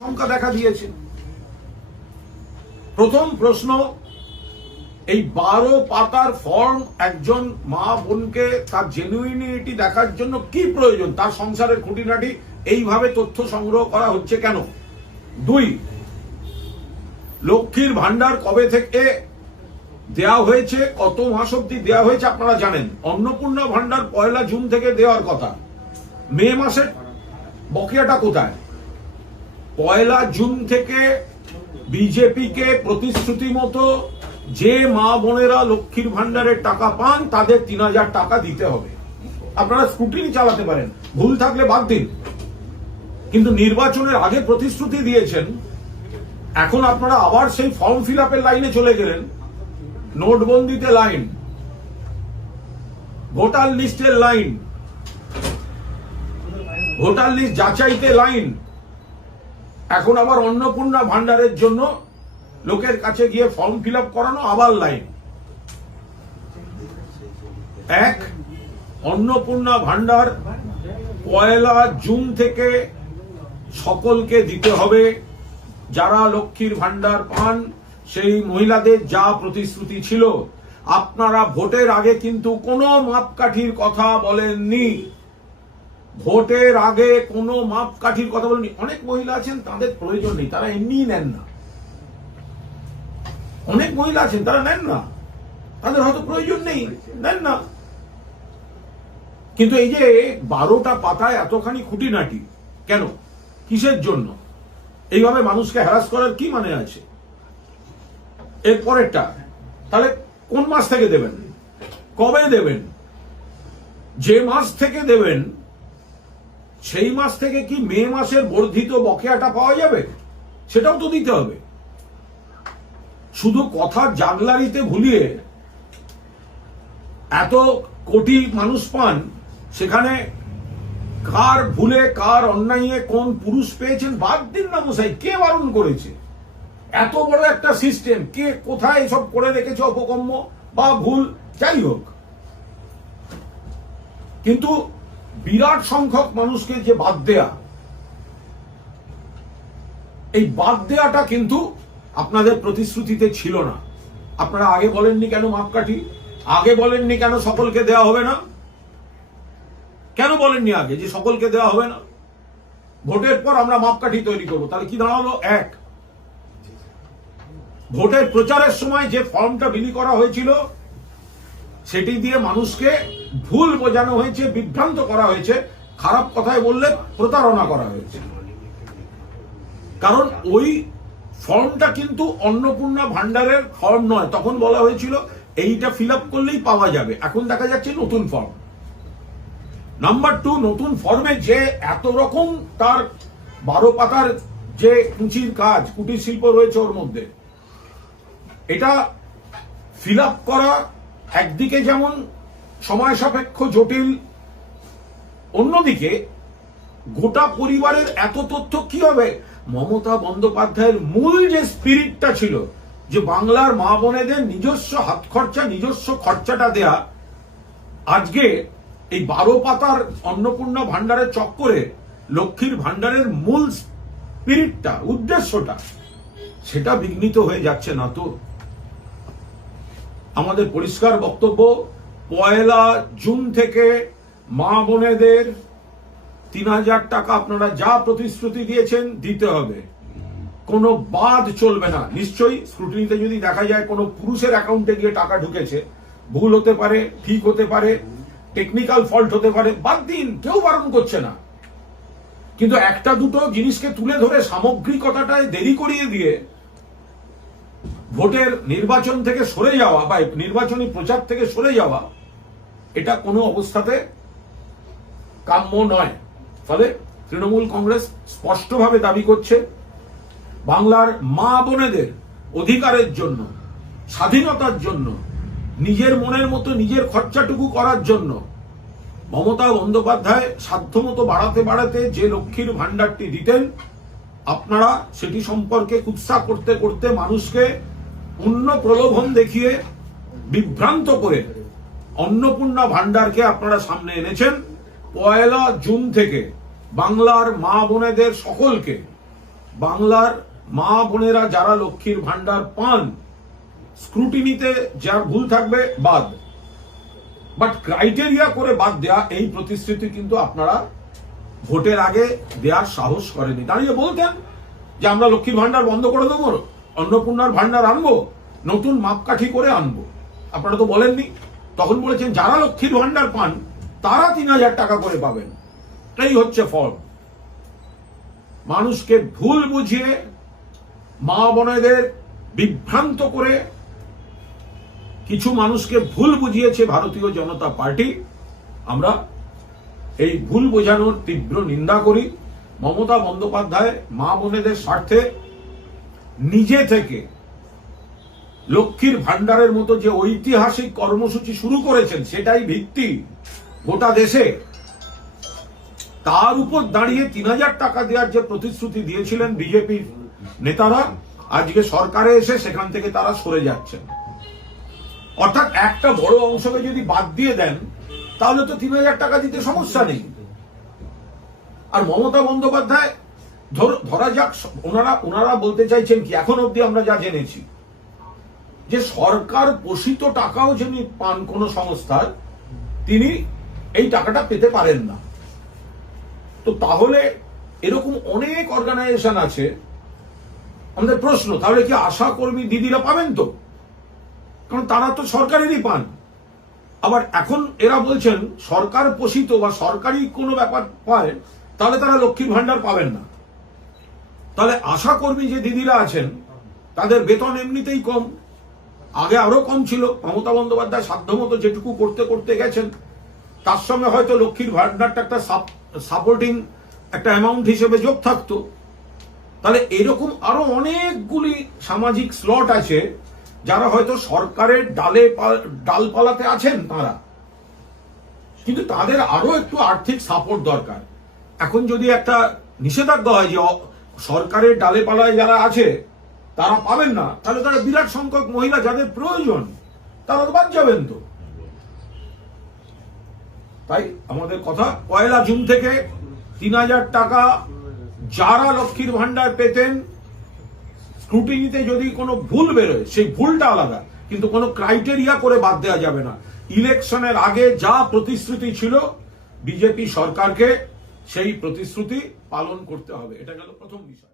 শঙ্কা দেখা দিয়েছে। প্রথম প্রশ্ন, এই 12 পাতার ফর্ম একজন মা বোনকে তার জেনুইনিটি দেখার জন্য কি প্রয়োজন, তার সংসারের খুঁটিনাটি এইভাবে তথ্য সংগ্রহ করা হচ্ছে কেন? 2, লক্ষ্মীর ভান্ডার কবে থেকে দেয়া হয়েছে, কত মাস অব্দি দেয়া হয়েছে আপনারা জানেন। অন্নপূর্ণা ভান্ডার 1 জুন থেকে দেওয়ার কথা, মে মাসের বকেয়াটা কোথায়? 1 জুন থেকে বিজেপিকে প্রতিশ্রুতি মতো যে মা বোনেরা লক্ষ্মীর ভান্ডারের টাকা পান তাদের 3000 টাকা দিতে হবে। আপনারা স্ক্রুটিনি চালাতে পারেন, ভুল থাকলে বাদ দিন, কিন্তু নির্বাচনের আগে প্রতিশ্রুতি দিয়েছেন, এখন আপনারা আবার সেই ফর্ম ফিল আপের লাইনে চলে গেলেন। নোটবন্দিতে লাইন, ভোটার লিস্টের লাইন, ভোটার লিস্ট যাচাইতে লাইন, এখন আবার অন্নপূর্ণা ভান্ডারের জন্য লোকের কাছে গিয়ে ফর্ম ফিল আপ করানো, আবার লাইন। অন্নপূর্ণা ভান্ডার 1 জুন থেকে সকলকে দিতে হবে। যারা লক্ষ্মীর ভান্ডার পান সেই মহিলাদের যা প্রতিশ্রুতি ছিল, আপনারা ভোটের আগে কিন্তু কোনো মাপকাঠির কথা বলেননি। ভোটের আগে কোনো মাপকাঠির কথা বলেননি। অনেক মহিলা আছেন তাদের প্রয়োজন নেই, তারা এমনিই নেন না। অনেক মহিলা আছেন তারা নেন না, তাদের হয়তো প্রয়োজন নেই, নেন না। কিন্তু এই যে 12টা পাতায় এতখানি খুঁটিনাটি কেন, কিসের জন্য? এইভাবে মানুষকে হ্যারাস করার কি মানে আছে? এরপরেরটা তাহলে কোন মাস থেকে দেবেন, কবে দেবেন? যে মাস থেকে দেবেন সেই মাস থেকে কি মে মাসের বর্ধিত বকেয়াটা পাওয়া যাবে? সেটাও তো দিতে হবে। শুধু কথা জাগলারিতে ভুলিয়ে এত কোটি মানুষ পান, সেখানে কার ভুলে কার অন্যায়ে কোন পুরুষ পেয়েছেন বাদ দিন না মশাই, কে বারণ করেছে? এত বড় একটা সিস্টেম, কে কোথায় এসব করে রেখেছে অপকর্ম বা ভুল, যাই হোক। কিন্তু বিরাট সংখ্যক মানুষকে যে বাদ দেয়া, এই বাদ দেয়াটা কিন্তু আপনাদের প্রতিশ্রুতিতে ছিল না। আপনারা আগে বলেননি কেন মাপকাঠি? আগে বলেননি কেন সকলকে দেওয়া হবে না? কেন বলেননি আগে যে সকলকে দেওয়া হবে না? ভোটের পর আমরা মাপকাঠি তৈরি করবো। তাহলে কি দাঁড়ালো? ভোটের প্রচারের সময় যে ফর্মটা বিলি করা হয়েছিল সেটি দিয়ে মানুষকে ভুল বোঝানো হয়েছে, বিভ্রান্ত করা হয়েছে, খারাপ কথায় বললে প্রতারণা করা হয়েছে। কারণ ওই ফর্মটা কিন্তু অন্নপূর্ণা ভান্ডারের ফর্ম নয়। তখন বলা হয়েছিল এইটা ফিল আপ করলেই পাওয়া যাবে, এখন দেখা যাচ্ছে নতুন ফর্ম। নাম্বার 2, নতুন ফর্মে যে এত রকম তার 12 পাতার যে কুচির কাজ, কুটির শিল্প রয়েছে ওর মধ্যে, এটা ফিল আপ করা একদিকে যেমন সময় সাপেক্ষ, জটিল, অন্যদিকে গোটা পরিবারের এত তথ্য কি হবে? মমতা বন্দ্যোপাধ্যায়ের মূল যে স্পিরিটটা ছিল, যে বাংলার মা বোনেদের নিজস্ব হাত খরচা, নিজস্ব খরচাটা দেয়া, আজকে এই 12 পাতার অন্নপূর্ণা ভান্ডারের চক্করে লক্ষ্মীর ভান্ডারের মূল স্পিরিটটা, উদ্দেশ্যটা, সেটা বিঘ্নিত হয়ে যাচ্ছে না তো? আমাদের পরিষ্কার বক্তব্য, 1 জুন থেকে মা বোনেদের 3000 টাকা আপনারা যা প্রতিশ্রুতি দিয়েছেন দিতে হবে, কোনো বাদ চলবে না। নিশ্চয়ই স্ক্রুটিনিতে যদি দেখা যায় কোনো পুরুষের অ্যাকাউন্টে গিয়ে টাকা ঢুকেছে, ভুল হতে পারে, ঠিক হতে পারে, টেকনিক্যাল ফল্ট হতে পারে, বাদ দিন, কেউ বারণ করছে না। কিন্তু একটা দুটো জিনিসকে তুলে ধরে সামগ্রিকতাটায় দেরি করিয়ে দিয়ে ভোটের নির্বাচন থেকে সরে যাওয়া বা নির্বাচনী প্রচার থেকে সরে যাওয়া, এটা কোনো অবস্থাতে কাম্য নয়। ফলে তৃণমূল কংগ্রেস স্পষ্টভাবে দাবি করছে, বাংলার মা বোনেদের অধিকারের জন্য, স্বাধীনতার জন্য, নিজের মনের মতো নিজের খরচাটুকু করার জন্য মমতা বন্দ্যোপাধ্যায় সাধ্যমতো বাড়াতে বাড়াতে যে লক্ষ্মীর ভান্ডারটি দিতেন, আপনারা সেটি সম্পর্কে কুৎসা করতে করতে মানুষকে অন্য প্রলোভন দেখিয়ে বিভ্রান্ত করে অন্নপূর্ণা ভান্ডারকে আপনারা সামনে এনেছেন। 1 জুন থেকে বাংলার মা বোনেদের সকলকে বাংলার মা বোনেরা যারা লক্ষ্মীর ভান্ডার পান, স্ক্রুটিনিতে যা ভুল থাকবে বাদ, বাট ক্রাইটেরিয়া করে বাদ দেয়া, এই প্রতিশ্রুতি কিন্তু আপনারা ভোটের আগে দেওয়ার সাহস করেনি। দাঁড়িয়ে বলতেন যে আমরা লক্ষ্মীর ভান্ডার বন্ধ করে দেবো, অন্নপূর্ণার ভান্ডার আনবো, নতুন মাপকাঠি করে আনবো। আপনারা তো বলেননি। তখন বলেছেন যারা লক্ষ্মীর ভান্ডার পান তারা 3,000 টাকা করে পাবেন। এই হচ্ছে ফল। মানুষকে ভুল বুঝিয়ে, মা বোনেদের বিভ্রান্ত করে কিছু মানুষকে ভুল বুঝিয়েছে ভারতীয় জনতা পার্টি। আমরা এই ভুল বোঝানোর তীব্র নিন্দা করি। মমতা বন্দ্যোপাধ্যায় মা বোনেদের স্বার্থে নিজে থেকে লক্ষ্মীর ভান্ডারের মতো যে ঐতিহাসিক কর্মসূচি শুরু করেছেন, সেটাই ভিত্তি গোটা দেশে। তার উপর দাঁড়িয়ে 3,000 টাকা দেওয়ার যে প্রতিশ্রুতি দিয়েছিলেন বিজেপির নেতারা, আজকে সরকারে এসে সেখান থেকে তারা সরে যাচ্ছেন। অর্থাৎ একটা বড় অংশকে যদি বাদ দিয়ে দেন তাহলে তো 3,000 টাকা দিতে সমস্যা নেই। আর মমতা বন্দ্যোপাধ্যায় ধরা যাক, ওনারা বলতে চাইছেন কি, এখন অব্দি আমরা যা জেনেছি যে সরকার পোষিত টাকাও যিনি পান কোন সংস্থার, তিনি এই টাকাটা পেতে পারেন না। তো তাহলে এরকম অনেক অর্গানাইজেশন আছে। আমাদের প্রশ্ন, তাহলে কি আশা কর্মী দিদিরা পাবেন? তো কারণ তারা তো সরকারেরই পান। আবার এখন এরা বলছেন সরকার পোষিত বা সরকারি কোনো ব্যাপার পায়, তাহলে তারা লক্ষ্মীর ভান্ডার পাবেন না। তাহলে আশা কর্মী যে দিদিরা আছেন তাদের বেতন এমনিতেই কম, আগে আরো কম ছিল। মমতা বন্দ্যোপাধ্যায় সাধ্যমতো যেটুকু করতে করতে গেছেন, তার সঙ্গে হয়তো লক্ষ্মীর ভান্ডারটা একটা সাপোর্টিং একটা অ্যামাউন্ট হিসেবে যোগ থাকতো। তাহলে এরকম আরো অনেকগুলি সামাজিক স্লট আছে যারা হয়তো সরকারের ডালপালাতে আছেন তারা, কিন্তু তাদের আরো একটু আর্থিক সাপোর্ট দরকার। এখন যদি একটা নিষেধাজ্ঞা হয় যে সরকারের ডালে পালায় যারা আছে তারা পাবেন না, তাহলে তারা বিরাট সংখ্যক মহিলা যাদের প্রয়োজন তারা তো বাদ যাবেন। তো তাই আমাদের কথা, 1 জুন থেকে 3,000 টাকা যারা লক্ষ্মীর ভান্ডার পেতেন, স্ক্রুটিনিতে যদি কোনো ভুল বেরোয় সেই ভুলটা আলাদা, কিন্তু কোনো ক্রাইটেরিয়া করে বাদ দেওয়া যাবে না। ইলেকশনের আগে যা প্রতিশ্রুতি ছিল বিজেপি সরকারকে সেই প্রতিশ্রুতি পালন করতে হবে। এটা গেল প্রথম বিষয়।